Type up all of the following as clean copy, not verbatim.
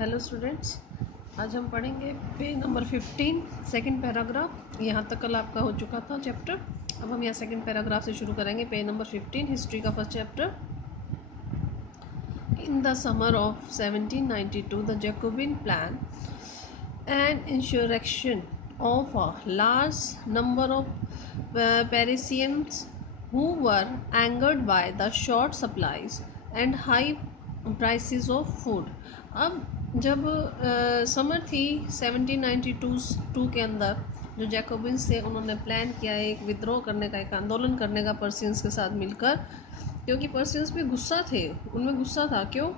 Hello students, आज हम पढ़ेंगे पेज नंबर 15 सेकंड पैराग्राफ। यहाँ तक कल आपका हो चुका था चैप्टर। अब हम यहाँ सेकंड पैराग्राफ से शुरू करेंगे। पेज नंबर 15 हिस्ट्री का first chapter. In the summer of 1792 the Jacobian plan an insurrection of a large number of Parisians who were angered by the short supplies and high prices of food। अब जब summer थी 1792 के अंदर, जो Jacobins थे उन्होंने plan किया एक विद्रोह करने का, एक आंदोलन करने का पर्सियंस के साथ मिलकर, क्योंकि पर्सियंस भी गुस्सा थे, उनमें गुस्सा था। क्यों,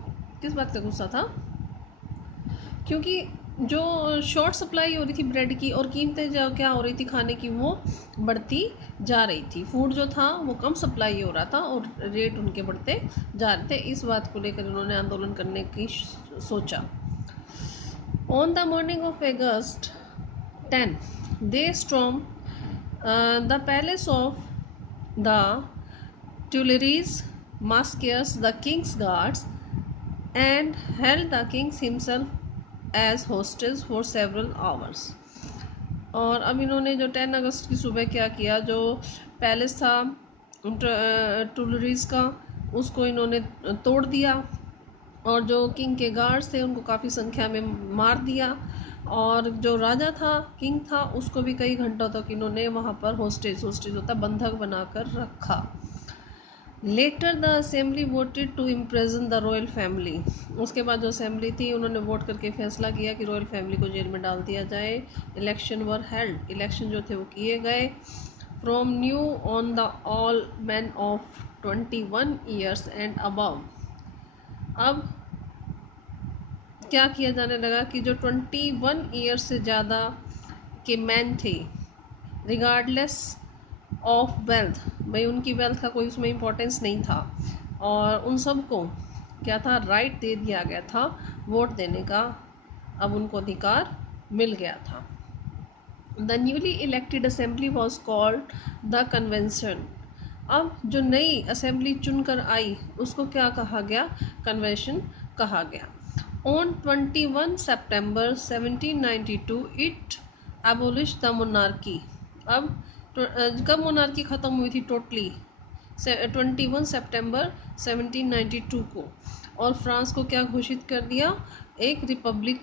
किस बात का गुस्सा था? क्योंकि जो शॉर्ट सप्लाई हो रही थी ब्रेड की और कीमतें जो क्या हो रही थी खाने की, वो बढ़ती जा रही थी। फूड जो था वो कम सप्लाई हो रहा था और रेट उनके बढ़ते जा रहे थे। इस बात को लेकर उन्होंने आंदोलन करने की सोचा। On the morning of August 10 they storm the palace of the Tuileries, massacres the king's guards and held the king himself as hostage for several hours। और अब इन्होंने जो 10 अगस्त की सुबह क्या किया, जो पैलेस था टुलरीज का, उसको इन्होंने तोड़ दिया और जो किंग के गार्ड्स थे उनको काफ़ी संख्या में मार दिया। और जो राजा था, किंग था, उसको भी कई घंटों तक इन्होंने वहाँ पर होस्टेज होता बंधक बनाकर रखा। Later the assembly voted to imprison the royal family. उसके बाद जो असेंबली थी उन्होंने वोट करके फैसला किया कि रॉयल फैमिली को जेल में डाल दिया जाए। इलेक्शन वर हेल्ड, इलेक्शन जो थे वो किए गए। From new on the all man of 21 years and above. अब क्या किया जाने लगा कि जो 21 ईयर्स से ज़्यादा के मैन थे, रिगार्डलेस ऑफ वेल्थ, भाई उनकी वेल्थ का कोई उसमें इम्पोर्टेंस नहीं था, और उन सबको क्या था, राइट दे दिया गया था वोट देने का। अब उनको अधिकार मिल गया था। The newly elected assembly was called the convention. अब जो नई असेंबली चुनकर आई उसको क्या कहा गया? कन्वेंशन कहा गया। On 21 September 1792 it abolish the monarchy. अब कब मोनार्की ख़त्म हुई थी टोटली? 21 सितंबर 1792 को। और फ्रांस को क्या घोषित कर दिया? एक रिपब्लिक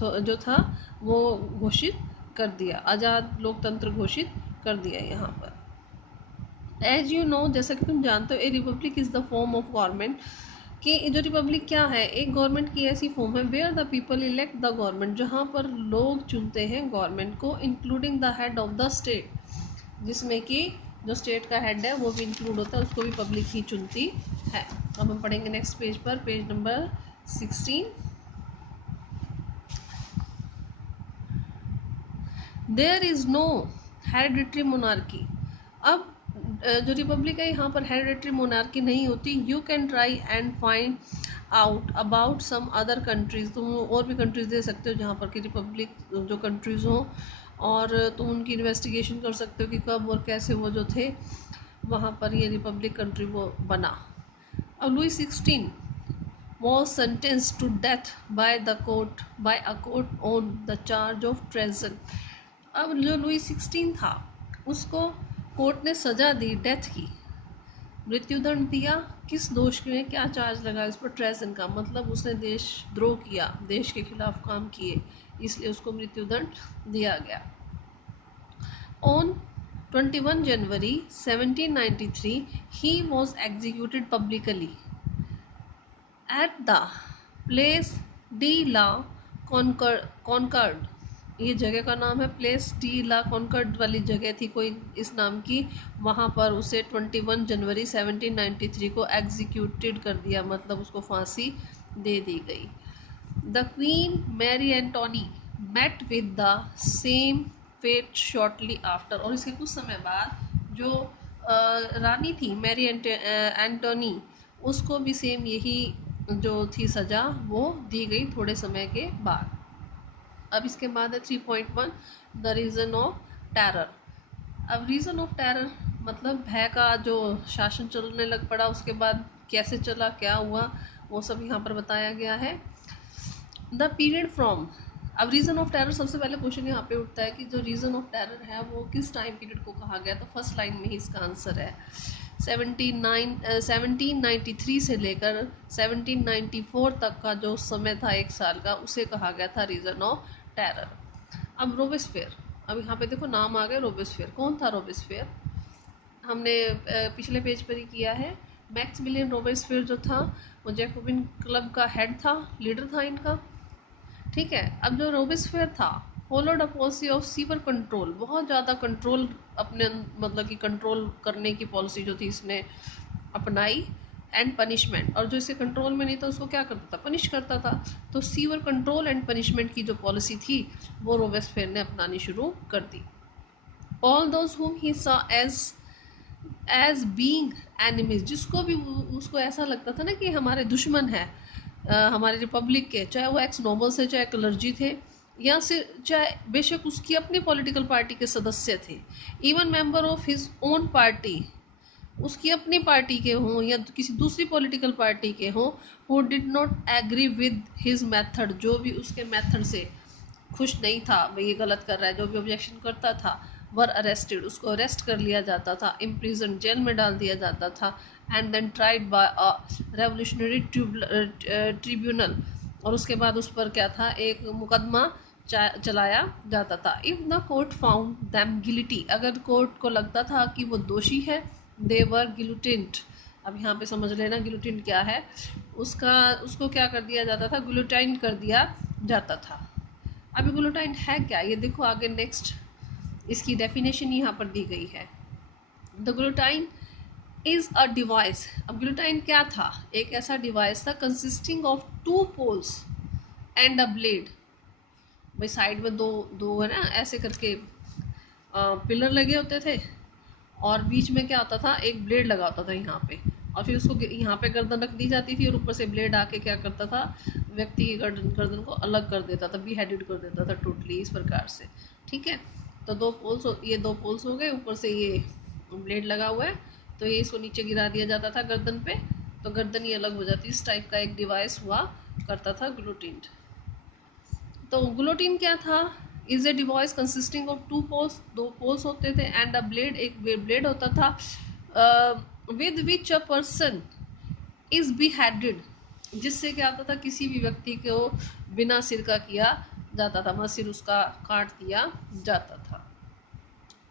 जो था वो घोषित कर दिया, आज़ाद लोकतंत्र घोषित कर दिया यहाँ पर। एज यू नो, जैसा कि तुम जानते हो, ए Republic is the form of government. कि जो रिपब्लिक क्या है? एक गवर्नमेंट की ऐसी फॉर्म है where the people elect the government, जहाँ पर लोग चुनते हैं गवर्नमेंट को, including the head of the state, जिसमें कि जो स्टेट का हेड है वो भी इंक्लूड होता है, उसको भी पब्लिक ही चुनती है। अब हम पढ़ेंगे नेक्स्ट पेज पर, page number 16। There is no hereditary monarchy. अब जो रिपब्लिक है यहाँ पर हेरिडिटरी मोनार्की नहीं होती। You can try and find out about some other countries. तुम और भी कंट्रीज दे सकते हो जहाँ पर कि रिपब्लिक जो कंट्रीज हो, और तुम उनकी इन्वेस्टिगेशन कर सकते हो कि कब और कैसे वो जो थे वहाँ पर ये रिपब्लिक कंट्री वो बना। अब Louis 16 was sentenced to death by a court on the charge of treason। अब जो लुई 16 था उसको कोर्ट ने सजा दी डेथ की, मृत्युदंड दिया। किस दोष में क्या चार्ज लगा इस पर? ट्रेजन का, मतलब उसने देशद्रोह किया, देश के खिलाफ काम किए, इसलिए उसको मृत्युदंड दिया गया। On 21 January 1793 he was executed publicly at the place de la Concorde। ये जगह का नाम है, प्लेस डी ला कॉन्कर्ड वाली जगह थी कोई इस नाम की, वहाँ पर उसे 21 जनवरी 1793 को एग्जीक्यूटेड कर दिया, मतलब उसको फांसी दे दी गई। The queen Marie Antoinette met with the same fate shortly after. और इसके कुछ समय बाद जो रानी थी मैरी एंटोनी, उसको भी सेम यही जो थी सज़ा वो दी गई थोड़े समय के बाद। अब इसके बाद है 3.1 द रीज़न ऑफ टेरर। अब रीज़न ऑफ टेरर मतलब भय का जो शासन चलने लग पड़ा, उसके बाद कैसे चला, क्या हुआ, वो सब यहाँ पर बताया गया है। द पीरियड फ्रॉम, अब रीज़न ऑफ टेरर सबसे पहले क्वेश्चन यहाँ पे उठता है कि जो रीज़न ऑफ टेरर है वो किस टाइम पीरियड को कहा गया। तो फर्स्ट लाइन में ही इसका आंसर है 1793 से लेकर 1794 तक का जो समय था एक साल का, उसे कहा गया था रीज़न ऑफ टेरर। अब रोबेस्फेयर, अब यहाँ पे देखो नाम आ गया रोबेस्फेयर। कौन था रोबेस्फेयर? हमने पिछले पेज पर ही किया है। मैक्सिमिलियन रोबेस्फेयर जो था वो जैकोबिन क्लब का हेड था, लीडर था इनका। ठीक है, अब जो रोबेस्फेयर था followed a policy of sewer control, बहुत ज़्यादा कंट्रोल अपने मतलब कि कंट्रोल करने की पॉलिसी जो थी इसने अपनाई, एंड पनिशमेंट, और जो इसे कंट्रोल में नहीं था उसको क्या करता था, पनिश करता था। तो सीवर कंट्रोल एंड पनिशमेंट की जो पॉलिसी थी वो रोबेस्फेयर ने अपनानी शुरू कर दी। All those whom he saw as being enemies, जिसको भी उसको ऐसा लगता था ना कि हमारे दुश्मन है हमारे रिपब्लिक के, चाहे वो एक्स नोबल से, चाहे क्लर्जी थे, या से चाहे बेशक उसकी अपनी पॉलिटिकल पार्टी के सदस्य थे, even member of his own party, उसकी अपनी पार्टी के हों या किसी दूसरी पॉलिटिकल पार्टी के हों, who did not agree with his method, जो भी उसके मेथड से खुश नहीं था, भाई ये गलत कर रहा है, जो भी ऑब्जेक्शन करता था, वर अरेस्टेड, उसको अरेस्ट कर लिया जाता था, इम्प्रिजन, जेल में डाल दिया जाता था, and then tried by a revolutionary tribunal, और उसके बाद उस पर क्या था, एक मुकदमा चलाया जाता था। If the court found them guilty, अगर कोर्ट को लगता था कि वो दोषी है, दे वर गिल्टिन्ड। अब यहाँ पे समझ लेना गिल्टिन क्या है, उसको क्या कर दिया जाता था, गुलोटाइन कर दिया जाता था। अभी ग्लूटाइन है क्या, ये देखो आगे नेक्स्ट इसकी डेफिनेशन यहाँ पर दी गई है। The guillotine is a device, अब ग्लूटाइन क्या था, एक ऐसा डिवाइस था consisting of two poles and a blade, भाई साइड में दो दो है ना ऐसे करके पिलर लगे होते थे, और बीच में क्या होता था, एक ब्लेड लगा होता था यहाँ पे, और फिर उसको यहाँ पे गर्दन रख दी जाती थी, और ऊपर से ब्लेड आके क्या करता था, व्यक्ति की गर्दन को अलग कर देता था, बीहेडेड कर देता था टोटली, इस प्रकार से। ठीक है, तो ये दो पोल्स हो गए, ऊपर से ये ब्लेड लगा हुआ है, तो ये इसको नीचे गिरा दिया जाता था गर्दन पे, तो गर्दन ही अलग हो जाती, इस टाइप का एक डिवाइस हुआ करता था ग्लूटीन। तो ग्लूटीन क्या था, is a device consisting of two poles, दो पोल्स होते थे, एंड अ ब्लेड, एक ब्लेड होता था, with which a person is beheaded, जिससे क्या होता था, किसी भी व्यक्ति को बिना सिर का किया जाता था, मतलब सिर उसका काट दिया जाता था।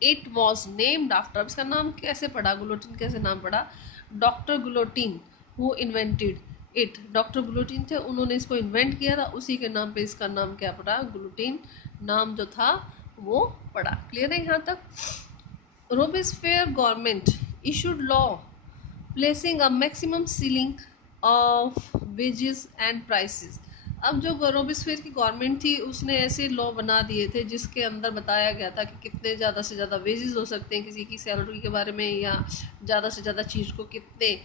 इट वॉज नेम्ड आफ्टर, इसका नाम कैसे पड़ा, गुलोटिन कैसे नाम पड़ा, doctor Guillotin who invented it, doctor Guillotin थे, उन्होंने इसको इन्वेंट किया था, उसी के नाम पे इसका नाम क्या पड़ा, गुलोटिन नाम जो था वो पड़ा। क्लियर है यहाँ तक। Robespierre government issued law placing a maximum ceiling of wages and prices, अब जो रोबेस्फेयर की गवर्नमेंट थी उसने ऐसे लॉ बना दिए थे जिसके अंदर बताया गया था कि कितने ज़्यादा से ज़्यादा वेजेस हो सकते हैं किसी की सैलरी के बारे में, या ज़्यादा से ज़्यादा चीज़ को कितने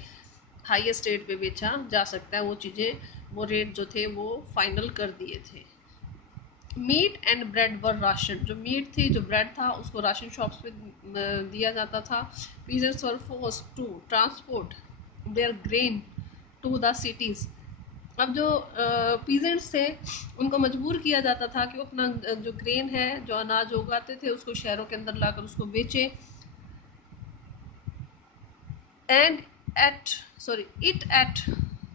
हाईएस्ट रेट पे बेचा जा सकता है, वो चीज़ें, वो रेट जो थे वो फाइनल कर दिए थे। Meat and bread were ration, जो मीट थी, जो ब्रेड था, उसको राशन शॉप्स पे दिया जाता था। Peasants were forced to transport their grain to the cities, अब जो पीजेंट्स थे उनको मजबूर किया जाता था कि वो अपना जो ग्रेन है, जो अनाज उगाते थे, उसको शहरों के अंदर लाकर उसको बेचें, and at it at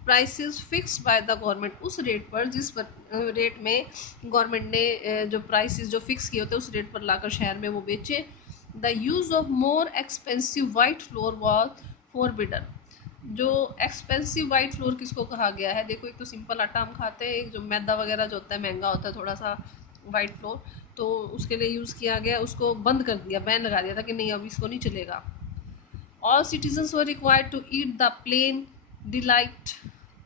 prices fixed by the government, उस रेट पर जिस रेट में गवर्नमेंट ने जो प्राइसेस जो फिक्स किए होते हैं उस रेट पर लाकर शहर में वो बेचे। The use of more expensive white floor was forbidden, जो एक्सपेंसिव वाइट फ्लोर किसको कहा गया है, देखो एक तो सिंपल आटा हम खाते हैं, एक जो मैदा वगैरह जो होता है महंगा होता है थोड़ा सा वाइट फ्लोर, तो उसके लिए यूज़ किया गया, उसको बंद कर दिया, बैन लगा दिया था कि नहीं अब इसको नहीं चलेगा। All citizens were required to eat the plain, delight,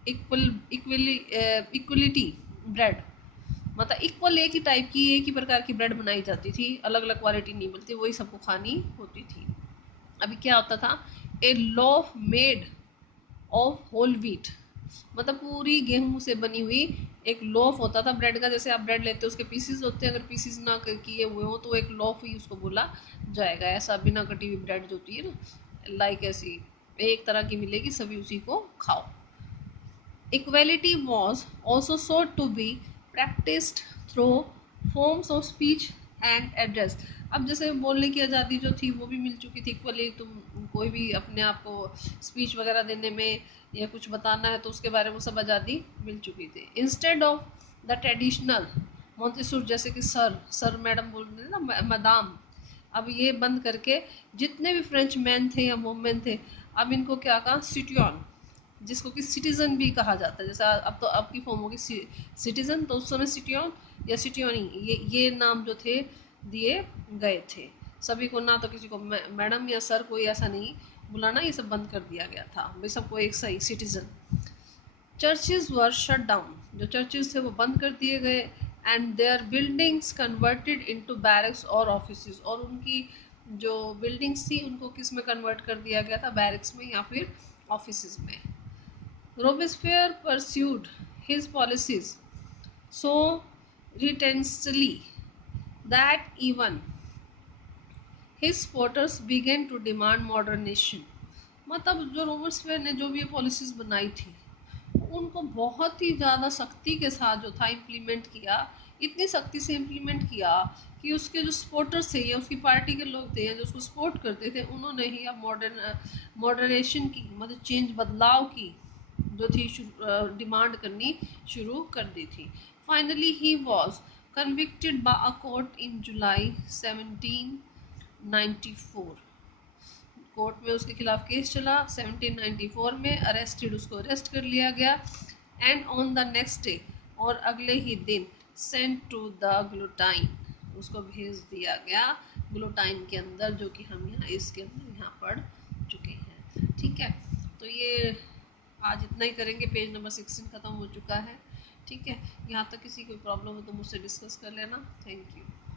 equality bread, मतलब इक्वल एक ही टाइप की, एक ही प्रकार की ब्रेड बनाई जाती थी, अलग अलग क्वालिटी नहीं मिलती, वही सबको खानी होती थी। अभी क्या होता था, a loaf made of whole wheat, मतलब पूरी गेहूं से बनी हुई एक लोफ होता था ब्रेड का, जैसे आप ब्रेड लेते हो उसके पीसीज होते हैं, अगर पीसीज ना किए हुए हो तो एक लोफ ही उसको बोला जाएगा, ऐसा बिना कटी हुई ब्रेड जो होती है ना, लाइक ऐसी एक तरह की मिलेगी, सभी उसी को खाओ। Equality was also sought to be practised through forms of speech and address. अब जैसे बोलने की आज़ादी जो थी वो भी मिल चुकी थी इक्वली, तुम कोई भी अपने आप को स्पीच वगैरह देने में या कुछ बताना है तो उसके बारे में सब आज़ादी मिल चुकी थी। इंस्टेड ऑफ द ट्रेडिशनल मोंटेसोर, जैसे कि सर सर मैडम बोल रहे ना, मैदाम, अब ये बंद करके जितने भी फ्रेंच मैन थे या वुमेन थे, अब इनको क्या कहा, सिटियन, जिसको कि सिटीजन भी कहा जाता है। जैसे अब तो आपकी फॉर्म होगी सिटीजन, तो उस समय सिटियन या सिटियनी, ये नाम जो थे दिए गए थे सभी को, ना तो किसी को मैडम या सर कोई ऐसा नहीं बुलाना, ये सब बंद कर दिया गया था भाई, सबको एक सही citizen. Churches were shut down, जो चर्चेज थे वो बंद कर दिए गए, and their buildings converted into barracks और ऑफिसेज, और उनकी जो बिल्डिंग्स थी उनको किस में कन्वर्ट कर दिया गया था, बैरक्स में या फिर ऑफिसेज में। Robespierre pursued his policies so relentlessly that even his supporters began to demand moderation। मतलब जो रोबेस्पियर ने जो भी ये पॉलिसीज बनाई थी उनको बहुत ही ज़्यादा सख्ती के साथ जो था इम्प्लीमेंट किया, इतनी सख्ती से इम्प्लीमेंट किया कि उसके जो सपोर्टर्स थे या उसकी पार्टी के लोग थे या जो उसको सपोर्ट करते थे, उन्होंने ही अब मॉडरेशन की, मतलब चेंज, बदलाव की जो थी डिमांड करनी शुरू कर दी थी। Finally he was convicted by a court in July 1794। Court में उसके खिलाफ केस चला 1794 में, अरेस्टेड, उसको अरेस्ट कर लिया गया, and on the next day, और अगले ही दिन, सेंट टू द ग्लूटाइन, उसको भेज दिया गया ग्लूटाइन के अंदर, जो कि हम यहाँ इसके अंदर यहाँ पढ़ चुके हैं। ठीक है, तो ये आज इतना ही करेंगे, पेज नंबर 16 ख़त्म हो चुका है। ठीक है, यहाँ तक किसी कोई प्रॉब्लम हो तो मुझसे डिस्कस कर लेना। Thank you.